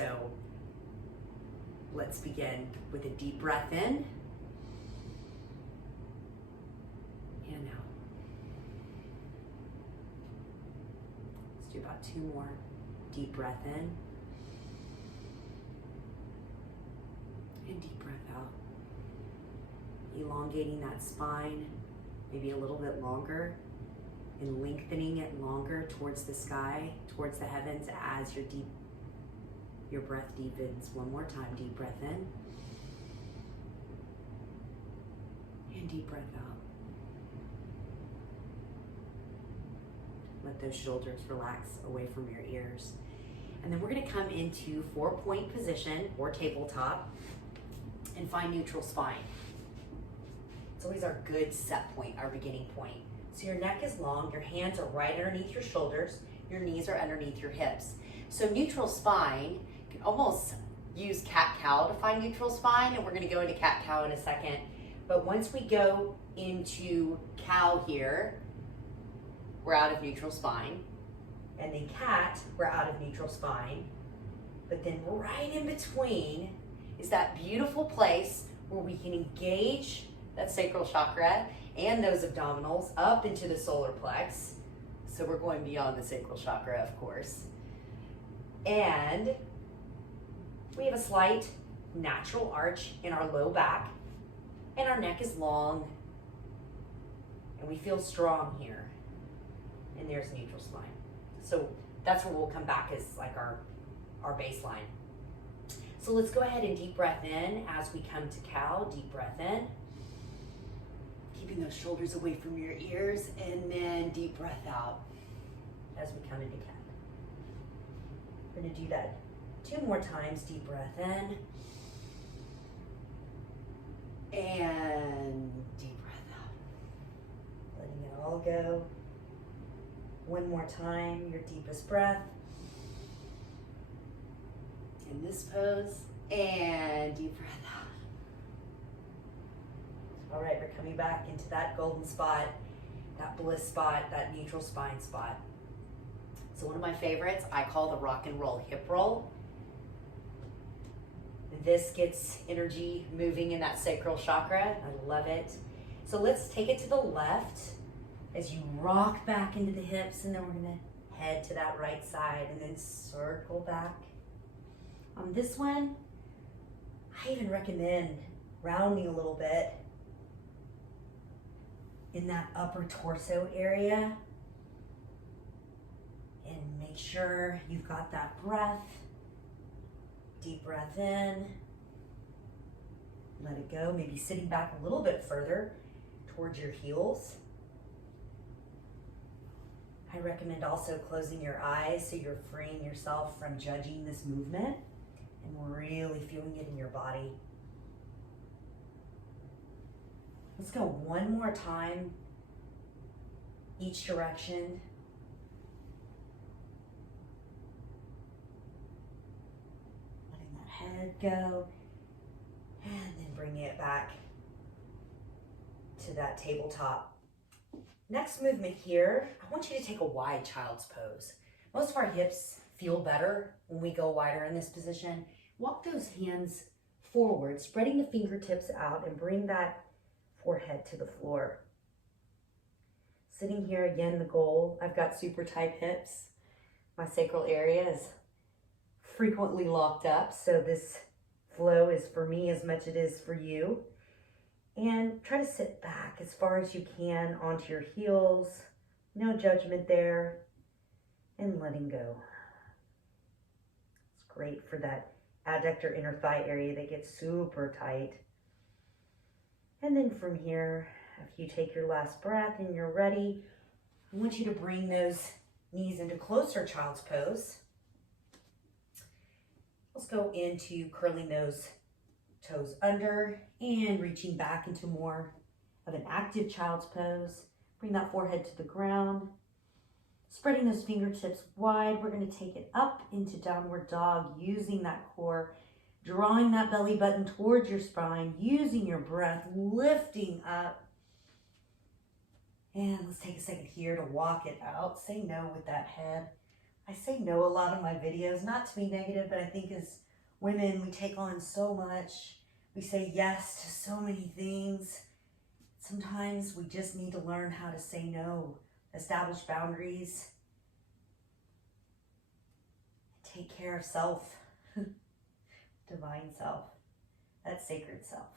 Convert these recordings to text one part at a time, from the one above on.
So let's begin with a deep breath in and out. Let's do about 2 more. Deep breath in and deep breath out. Elongating that spine, maybe a little bit longer, and lengthening it longer towards the sky, towards the heavens as your breath deepens. One more time, deep breath in and deep breath out. Let those shoulders relax away from your ears. And then we're gonna come into 4-point position or tabletop and find neutral spine. It's always our good set point, our beginning point. So your neck is long, your hands are right underneath your shoulders, your knees are underneath your hips. So neutral spine, you can almost use cat-cow to find neutral spine, and we're gonna go into cat-cow in a second. But once we go into cow here, we're out of neutral spine. And then cat, we're out of neutral spine. But then right in between is that beautiful place where we can engage that sacral chakra and those abdominals up into the solar plex. So we're going beyond the sacral chakra, of course. And we have a slight natural arch in our low back, and our neck is long, and we feel strong here. And there's neutral spine. So that's where we'll come back as like our baseline. So let's go ahead and deep breath in as we come to cow. Deep breath in. Keeping those shoulders away from your ears, and then deep breath out as we come into cat. We're gonna do that 2 more times. Deep breath in and deep breath out. Letting it all go. 1 more time, your deepest breath in this pose, and deep breath out. All right, we're coming back into that golden spot, that bliss spot, that neutral spine spot. So one of my favorites, I call the rock and roll hip roll. This gets energy moving in that sacral chakra. I love it. So let's take it to the left as you rock back into the hips, and then we're gonna head to that right side and then circle back. On this one, I even recommend rounding a little bit in that upper torso area, and make sure you've got that breath. Deep breath in, let it go, maybe sitting back a little bit further towards your heels. I recommend also closing your eyes so you're freeing yourself from judging this movement and really feeling it in your body. Let's go 1 more time, each direction. Letting that head go, and then bringing it back to that tabletop. Next movement here, I want you to take a wide child's pose. Most of our hips feel better when we go wider in this position. Walk those hands forward, spreading the fingertips out, and bring that forehead to the floor. Sitting here, again, the goal, I've got super tight hips. My sacral area is frequently locked up, so this flow is for me as much as it is for you. And try to sit back as far as you can onto your heels. No judgment there. And letting go. It's great for that adductor inner thigh area that gets super tight. And then from here, after you take your last breath and you're ready, I want you to bring those knees into closer child's pose. Let's go into curling those toes under and reaching back into more of an active child's pose. Bring that forehead to the ground. Spreading those fingertips wide, we're going to take it up into downward dog, using that core, drawing that belly button towards your spine, using your breath, lifting up. And let's take a second here to walk it out. Say no with that head. I say no a lot in my videos, not to be negative, but I think as women, we take on so much. We say yes to so many things. Sometimes we just need to learn how to say no, establish boundaries, take care of self, divine self, that sacred self.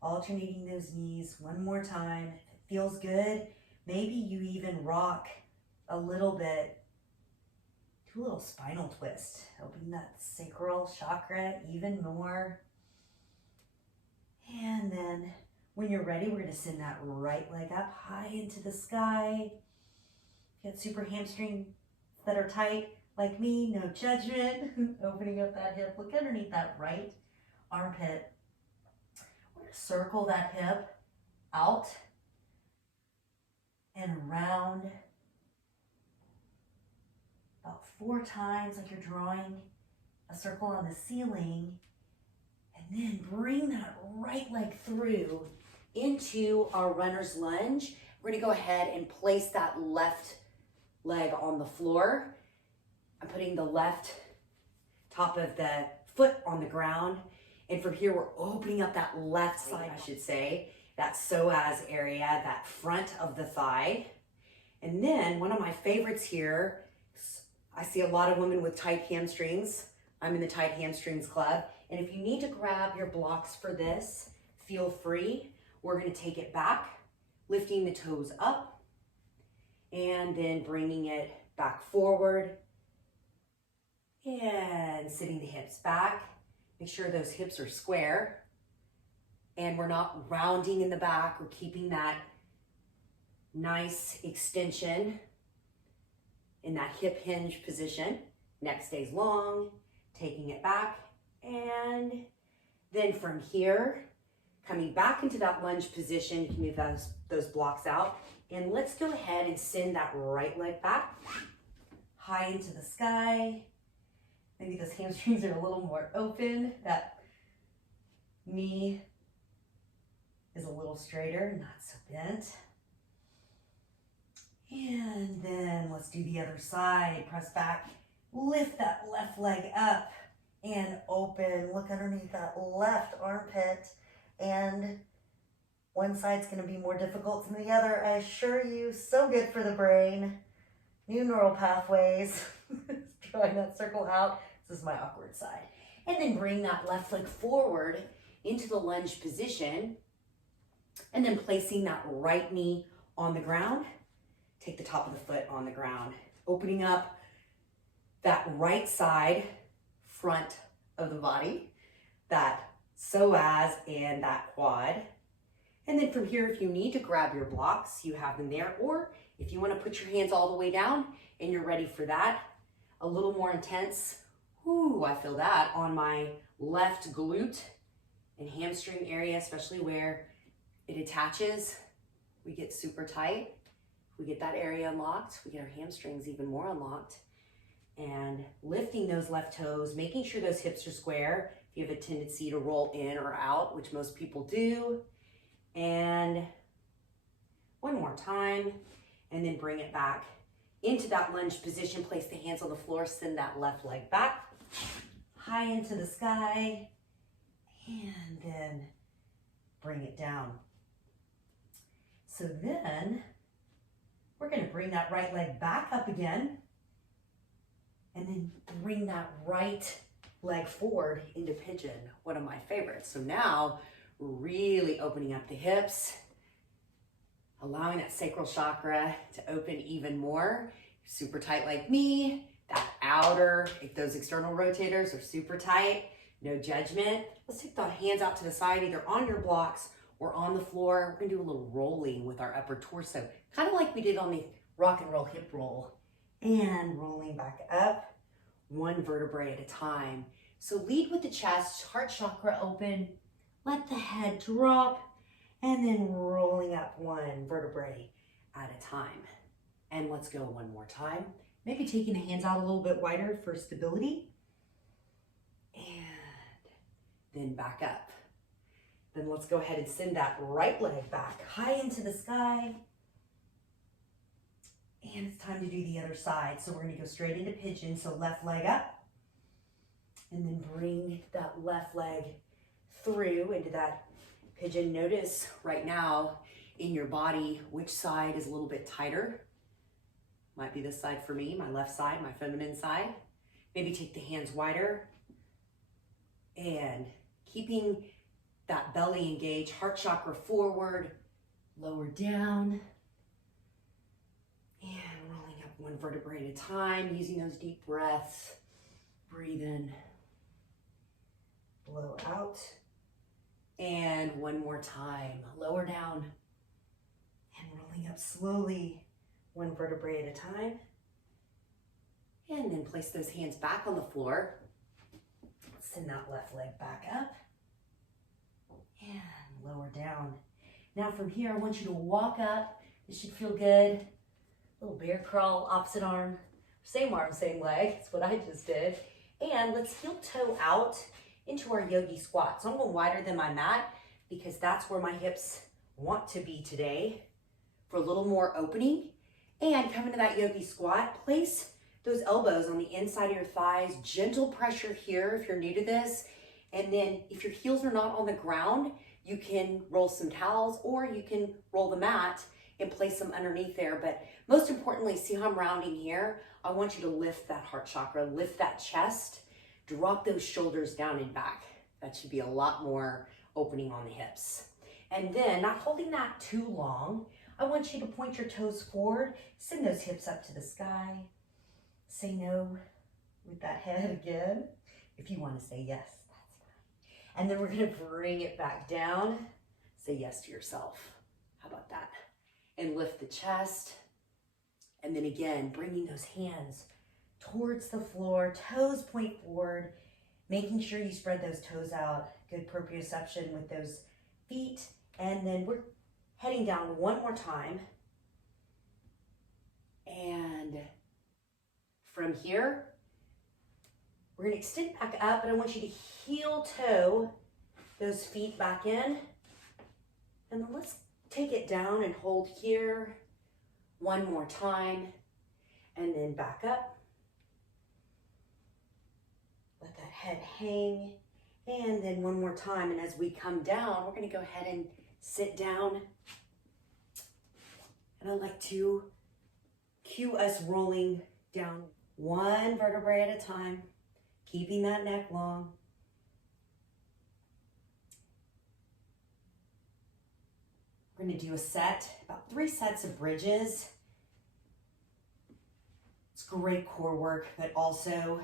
Alternating those knees one more time. If it feels good, maybe you even rock a little bit. Do a little spinal twist. Open that sacral chakra even more. And then when you're ready, we're going to send that right leg up high into the sky. Get super hamstrings that are tight, like me, no judgment. Opening up that hip. Look underneath that right armpit. We're going to circle that hip out and around about 4 times, like you're drawing a circle on the ceiling. And then bring that right leg through into our runner's lunge. We're going to go ahead and place that left leg on the floor. I'm putting the left top of the foot on the ground. And from here, we're opening up that left side, I should say, that psoas area, that front of the thigh. And then one of my favorites here, I see a lot of women with tight hamstrings. I'm in the tight hamstrings club. And if you need to grab your blocks for this, feel free. We're going to take it back, lifting the toes up, and then bringing it back forward, and sitting the hips back. Make sure those hips are square, and we're not rounding in the back. We're keeping that nice extension in that hip hinge position. Neck stays long, taking it back, and then from here, coming back into that lunge position, you can move those blocks out. And let's go ahead and send that right leg back, high into the sky. Maybe those hamstrings are a little more open. That knee is a little straighter, not so bent. And then let's do the other side. Press back, lift that left leg up and open. Look underneath that left armpit. And one side's going to be more difficult than the other, I assure you. So good for the brain. New neural pathways. Drawing that circle out. This is my awkward side. And then bring that left leg forward into the lunge position. And then placing that right knee on the ground. Take the top of the foot on the ground. Opening up that right side front of the body. That psoas and that quad. And then from here, if you need to grab your blocks, you have them there. Or if you want to put your hands all the way down and you're ready for that, a little more intense. Ooh, I feel that on my left glute and hamstring area, especially where it attaches. We get super tight. We get that area unlocked. We get our hamstrings even more unlocked. And lifting those left toes, making sure those hips are square. If you have a tendency to roll in or out, which most people do. And one more time, and then bring it back into that lunge position. Place the hands on the floor, send that left leg back, high into the sky, and then bring it down. So then we're going to bring that right leg back up again, and then bring that right leg forward into pigeon, one of my favorites. So now, really opening up the hips, allowing that sacral chakra to open even more. Super tight like me, that outer, if those external rotators are super tight, no judgment. Let's take the hands out to the side, either on your blocks or on the floor. We're gonna do a little rolling with our upper torso, kind of like we did on the rock and roll hip roll. And rolling back up, one vertebrae at a time. So lead with the chest, heart chakra open, let the head drop, and then rolling up one vertebrae at a time. And let's go one more time. Maybe taking the hands out a little bit wider for stability. And then back up. Then let's go ahead and send that right leg back high into the sky. And it's time to do the other side. So we're gonna go straight into pigeon. So left leg up, and then bring that left leg through into that pigeon. Notice right now in your body, which side is a little bit tighter. Might be this side for me, my left side, my feminine side. Maybe take the hands wider and keeping that belly engaged, heart chakra forward, lower down, and rolling up one vertebrae at a time, using those deep breaths. Breathe in, blow out, and one more time, lower down, and rolling up slowly, one vertebrae at a time. And then place those hands back on the floor. Send that left leg back up and lower down. Now from here, I want you to walk up. This should feel good. Little bear crawl, opposite arm, same leg. That's what I just did. And let's heel toe out into our yogi squat. So I'm going wider than my mat because that's where my hips want to be today for a little more opening. And come into that yogi squat, place those elbows on the inside of your thighs, gentle pressure here if you're new to this. And then if your heels are not on the ground, you can roll some towels or you can roll the mat and place them underneath there. But most importantly, see how I'm rounding here? I want you to lift that heart chakra, lift that chest, drop those shoulders down and back. That should be a lot more opening on the hips. And then, not holding that too long, I want you to point your toes forward, send those hips up to the sky. Say no with that head again. If you want to say yes, that's fine. And then we're going to bring it back down. Say yes to yourself. How about that? And lift the chest. And then again, bringing those hands towards the floor, toes point forward, making sure you spread those toes out. Good proprioception with those feet. And then we're heading down one more time. And from here, we're going to extend back up, and I want you to heel toe those feet back in. And then let's take it down and hold here one more time, and then back up. Let that head hang, and then one more time. And as we come down, we're going to go ahead and sit down. And I'd like to cue us rolling down one vertebrae at a time, keeping that neck long. We're going to do a set, about 3 sets of bridges. It's great core work, but also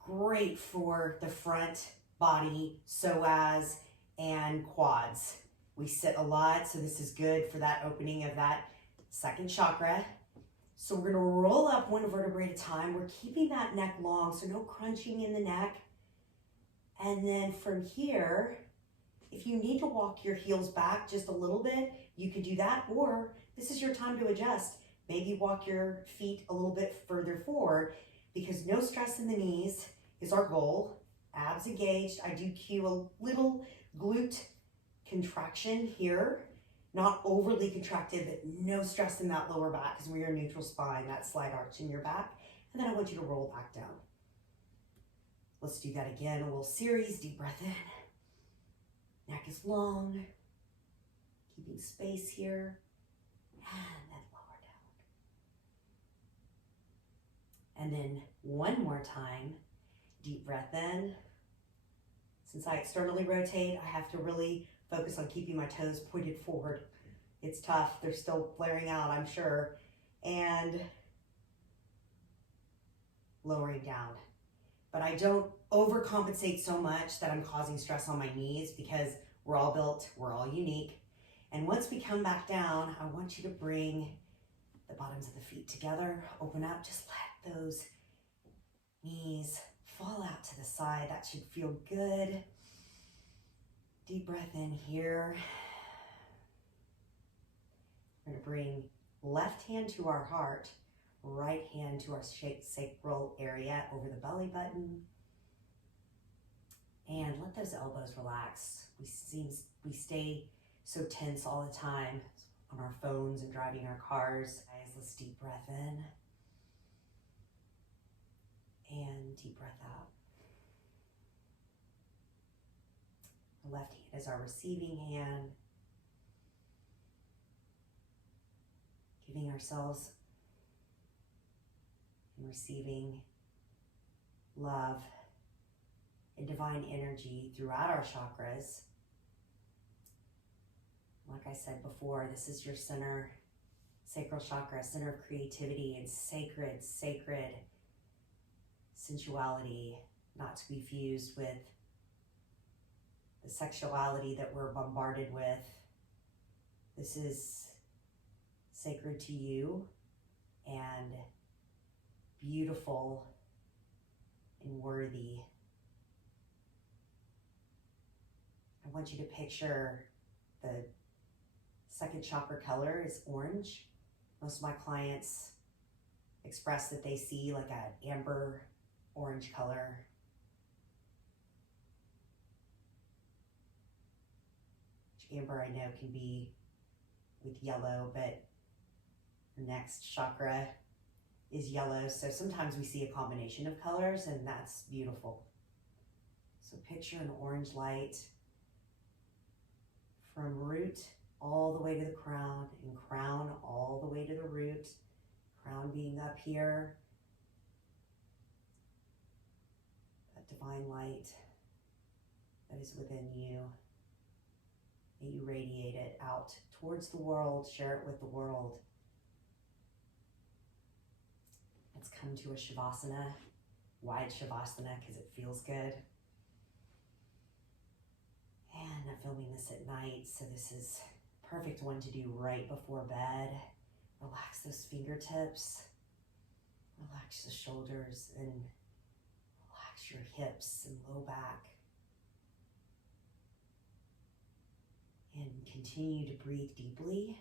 great for the front body, psoas, and quads. We sit a lot, so this is good for that opening of that second chakra. So we're going to roll up one vertebrae at a time. We're keeping that neck long, so no crunching in the neck. And then from here, if you need to walk your heels back just a little bit, you can do that, or this is your time to adjust. Maybe walk your feet a little bit further forward, because no stress in the knees is our goal. Abs engaged. I do cue a little glute contraction here. Not overly contracted, but no stress in that lower back because we're a neutral spine, that slight arch in your back. And then I want you to roll back down. Let's do that again, a little series. Deep breath in. Neck is long. Keeping space here. And then lower down. And then one more time. Deep breath in. Since I externally rotate, I have to really focus on keeping my toes pointed forward. It's tough. They're still flaring out, I'm sure. And lowering down. But I don't overcompensate so much that I'm causing stress on my knees, because we're all built, we're all unique. And once we come back down, I want you to bring the bottoms of the feet together, open up, just let those knees fall out to the side. That should feel good. Deep breath in here. We're going to bring left hand to our heart, right hand to our sacral area over the belly button. And let those elbows relax. We stay so tense all the time. on our phones and driving our cars. Guys, let's deep breath in and deep breath out. The left hand is our receiving hand, giving ourselves and receiving love and divine energy throughout our chakras. Like I said before, this is your center, sacral chakra, center of creativity and sacred sensuality, not to be fused with the sexuality that we're bombarded with. This is sacred to you and beautiful and worthy. I want you to picture the second chakra color is orange. Most of my clients express that they see like an amber orange color. Which amber I know can be with yellow, but the next chakra is yellow. So sometimes we see a combination of colors, and that's beautiful. So picture an orange light from root all the way to the crown, and crown all the way to the root, crown being up here. That divine light that is within you, may you radiate it out towards the world, share it with the world. Let's come to a Shavasana, wide Shavasana, because it feels good. And I'm filming this at night, so this is a perfect one to do right before bed. Relax those fingertips, relax the shoulders, and relax your hips and low back. And continue to breathe deeply.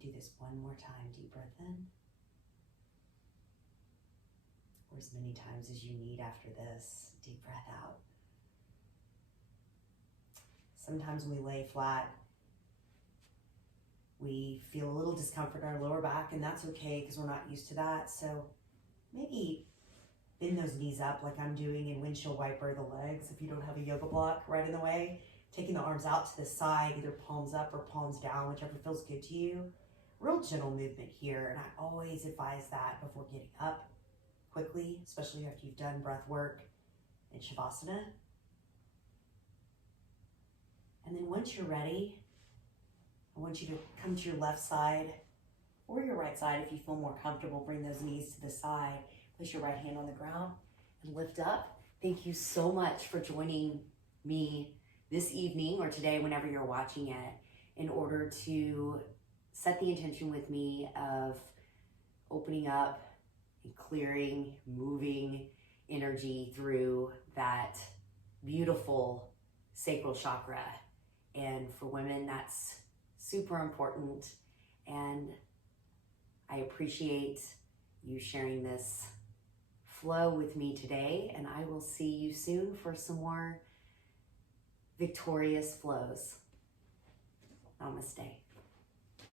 Do this one more time. Deep breath in, or as many times as you need after this. Deep breath out. Sometimes when we lay flat, we feel a little discomfort in our lower back, and that's okay because we're not used to that. So maybe bend those knees up like I'm doing and windshield wiper the legs if you don't have a yoga block right in the way. Taking the arms out to the side, either palms up or palms down, whichever feels good to you. Real gentle movement here, and I always advise that before getting up quickly, especially after you've done breath work in Shavasana. And then once you're ready, I want you to come to your left side or your right side if you feel more comfortable. Bring those knees to the side, place your right hand on the ground and lift up. Thank you so much for joining me this evening or today, whenever you're watching it, in order to set the intention with me of opening up and clearing, moving energy through that beautiful sacral chakra. And for women, that's super important. And I appreciate you sharing this flow with me today. And I will see you soon for some more victorious flows. Namaste.